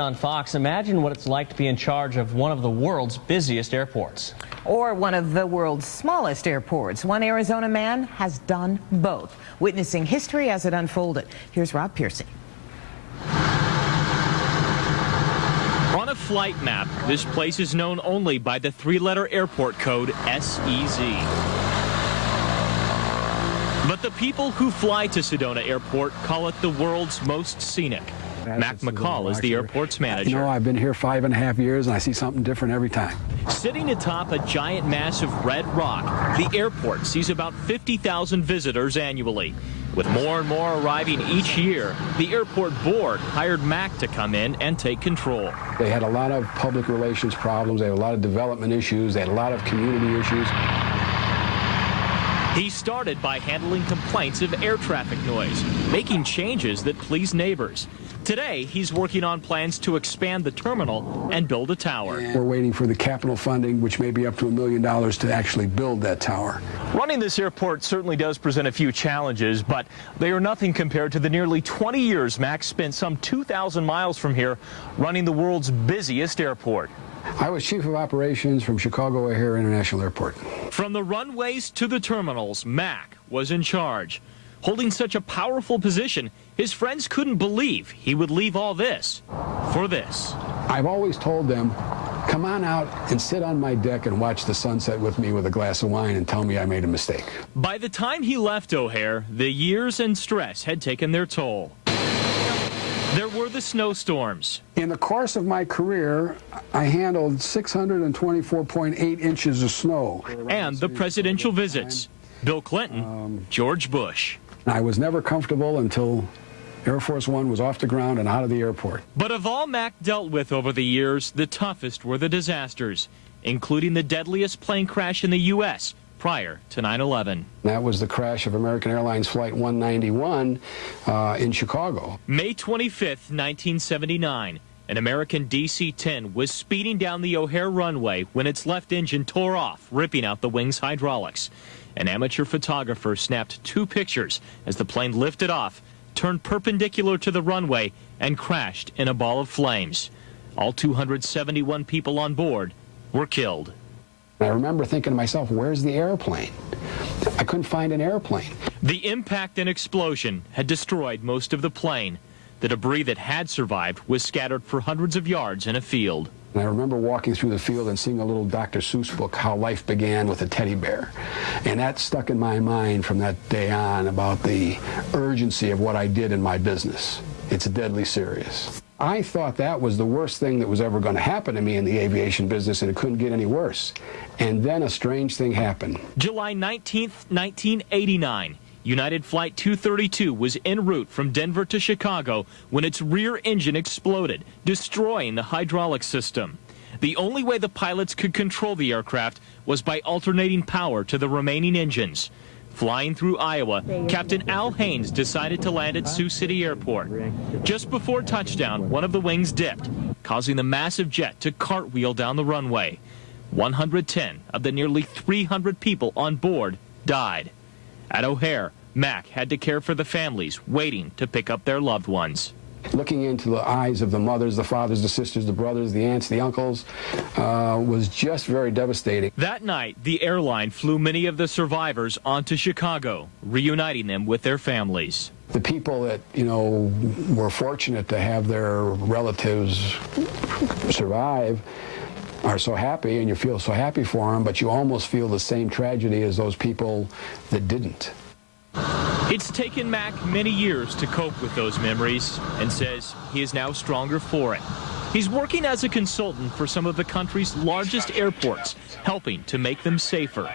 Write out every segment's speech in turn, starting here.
on Fox. Imagine what it's like to be in charge of one of the world's busiest airports. Or one of the world's smallest airports. One Arizona man has done both, witnessing history as it unfolded. Here's Rob Piercy. On a flight map, this place is known only by the three-letter airport code SEZ. But the people who fly to Sedona Airport call it the world's most scenic. McCall is the airport's manager. You know, I've been here 5.5 years, and I see something different every time. Sitting atop a giant mass of red rock, the airport sees about 50,000 visitors annually. With more and more arriving each year, the airport board hired Mac to come in and take control. They had a lot of public relations problems. They had a lot of development issues. They had a lot of community issues. He started by handling complaints of air traffic noise, making changes that please neighbors. Today, he's working on plans to expand the terminal and build a tower. We're waiting for the capital funding, which may be up to $1 million to actually build that tower. Running this airport certainly does present a few challenges, but they are nothing compared to the nearly 20 years Max spent some 2,000 miles from here running the world's busiest airport. I was Chief of Operations from Chicago O'Hare International Airport. From the runways to the terminals, Mac was in charge. Holding such a powerful position, his friends couldn't believe he would leave all this for this. I've always told them, come on out and sit on my deck and watch the sunset with me with a glass of wine and tell me I made a mistake. By the time he left O'Hare, the years and stress had taken their toll. There were the snowstorms. In the course of my career, I handled 624.8 inches of snow. And the presidential visits. Bill Clinton, George Bush. I was never comfortable until Air Force One was off the ground and out of the airport. But of all Mac dealt with over the years, the toughest were the disasters, including the deadliest plane crash in the U.S. prior to 9/11. That was the crash of American Airlines Flight 191 in Chicago. May 25th, 1979, an American DC-10 was speeding down the O'Hare runway when its left engine tore off, ripping out the wing's hydraulics. An amateur photographer snapped 2 pictures as the plane lifted off, turned perpendicular to the runway, and crashed in a ball of flames. All 271 people on board were killed. I remember thinking to myself, where's the airplane? I couldn't find an airplane. The impact and explosion had destroyed most of the plane. The debris that had survived was scattered for hundreds of yards in a field. And I remember walking through the field and seeing a little Dr. Seuss book, How Life Began, with a teddy bear. And that stuck in my mind from that day on about the urgency of what I did in my business. It's deadly serious. I thought that was the worst thing that was ever going to happen to me in the aviation business, and it couldn't get any worse. And then a strange thing happened. July 19th, 1989. United Flight 232 was en route from Denver to Chicago when its rear engine exploded, destroying the hydraulic system. The only way the pilots could control the aircraft was by alternating power to the remaining engines. Flying through Iowa, Captain Al Haynes decided to land at Sioux City Airport. Just before touchdown, one of the wings dipped, causing the massive jet to cartwheel down the runway. 110 of the nearly 300 people on board died. At O'Hare, Mac had to care for the families waiting to pick up their loved ones. Looking into the eyes of the mothers, the fathers, the sisters, the brothers, the aunts, the uncles, was just very devastating. That night, the airline flew many of the survivors onto Chicago, reuniting them with their families. The people that, you know, were fortunate to have their relatives survive are so happy, and you feel so happy for them, but you almost feel the same tragedy as those people that didn't. It's taken Mac many years to cope with those memories, and says he is now stronger for it. He's working as a consultant for some of the country's largest airports, helping to make them safer.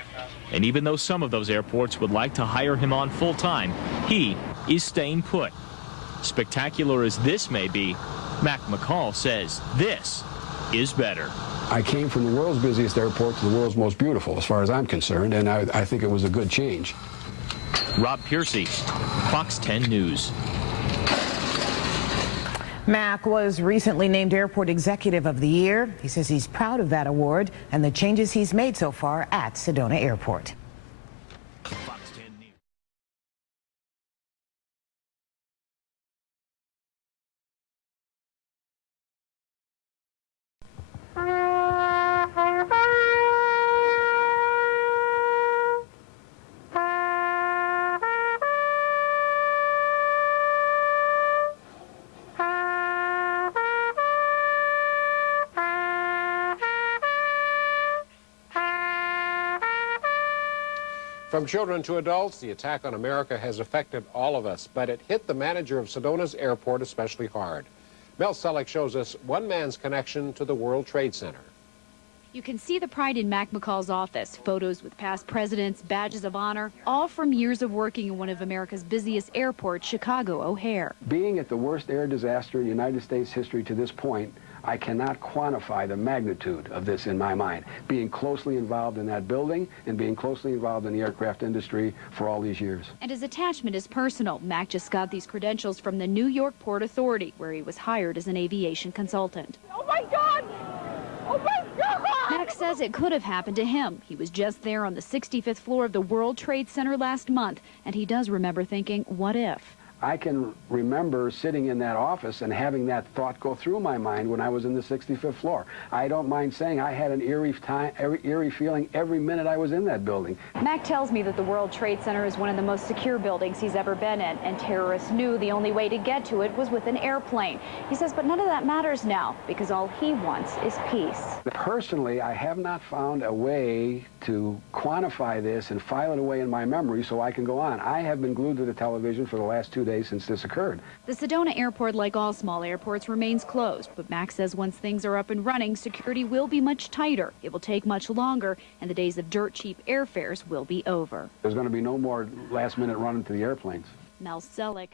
And even though some of those airports would like to hire him on full-time, he is staying put. Spectacular as this may be, McCall says this is better. I came from the world's busiest airport to the world's most beautiful, as far as I'm concerned, and I think it was a good change. Rob Piercy, Fox 10 News. Mac was recently named Airport Executive of the Year. He says he's proud of that award and the changes he's made so far at Sedona Airport. From children to adults, the attack on America has affected all of us, but it hit the manager of Sedona's airport especially hard. Mel Selleck shows us one man's connection to the World Trade Center. You can see the pride in McCall's office, photos with past presidents, badges of honor, all from years of working in one of America's busiest airports, Chicago O'Hare. Being at the worst air disaster in United States history to this point, I cannot quantify the magnitude of this in my mind. Being closely involved in that building and being closely involved in the aircraft industry for all these years. And his attachment is personal. Mac just got these credentials from the New York Port Authority, where he was hired as an aviation consultant. Oh my God! Oh my God! Mac says it could have happened to him. He was just there on the 65th floor of the World Trade Center last month, and he does remember thinking, what if? I can remember sitting in that office and having that thought go through my mind when I was in the 65th floor. I don't mind saying I had an eerie feeling every minute I was in that building. Mac tells me that the World Trade Center is one of the most secure buildings he's ever been in, and terrorists knew the only way to get to it was with an airplane. He says, but none of that matters now, because all he wants is peace. Personally, I have not found a way to quantify this and file it away in my memory so I can go on. I have been glued to the television for the last 2 days since this occurred. The Sedona Airport, like all small airports, remains closed, but Mac says once things are up and running, security will be much tighter. It will take much longer, and the days of dirt cheap airfares will be over. There's going to be no more last-minute running to the airplanes. Mel Selleck,